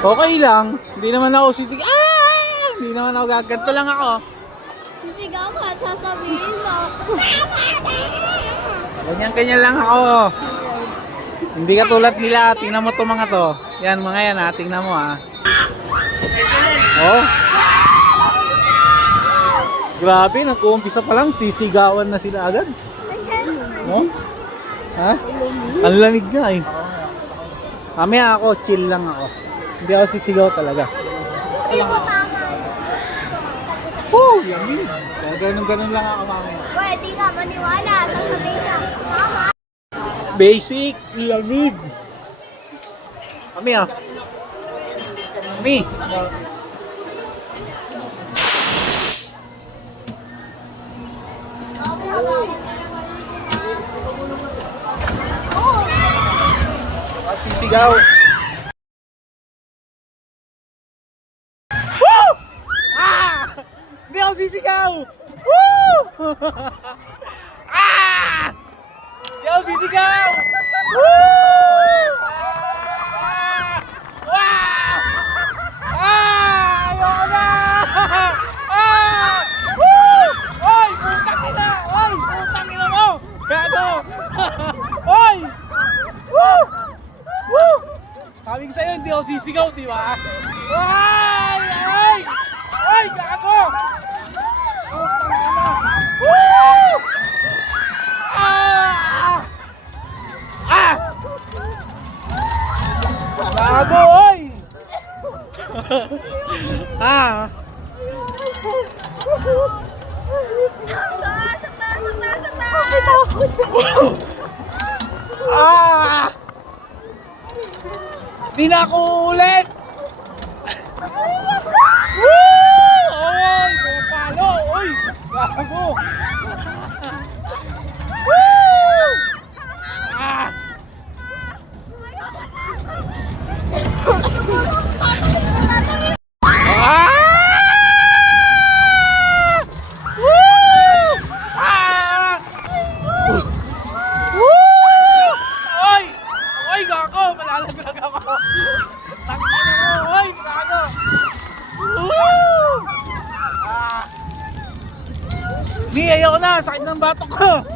Okay lang. Hindi naman ako sitig. Hindi naman ako gaganto lang ako. Sisigaw ka, sasabihin mo. Ganyan-ganyan lang ako. Hindi ka tulad nila. Tingnan mo to mga to. Yan mga yan ha. Tingnan mo ha. Oh. Grabe, nag-uumpisa pa lang. Sisigawan na sila agad. Oh? Ha? Ang lamig nga eh. Mamaya ako, chill lang ako. Hindi ako sisigaw talaga. Woo! Lamig. Ganun-ganun lang ako mamaya. Pwede ka maniwala, sasabihin na. Mama! Basic, lamig. Kami ah. Kami. Sisigaw. Woo! Hindi ako sisigaw. Woo! Hindi ako sisigaw. Woo! Ayoko na! Woo! Oy! Putang ina! Oy! Putang ina mo! Gago! Oy! Woo! Woo! Sabi ko sa'yo, hindi ako sisigaw, di ba? Ay! Ay! Ay! Gago! Putang ina! Woo! Gago, oy! Di na ako ulit! Woo! Oy! Pumapalo! Oy! Gago! Woo! Oy! Oy, gago! Malalaglag ako! Tangin mo! Oy, gago! Ni, ayoko na! Sakit ng batok ko!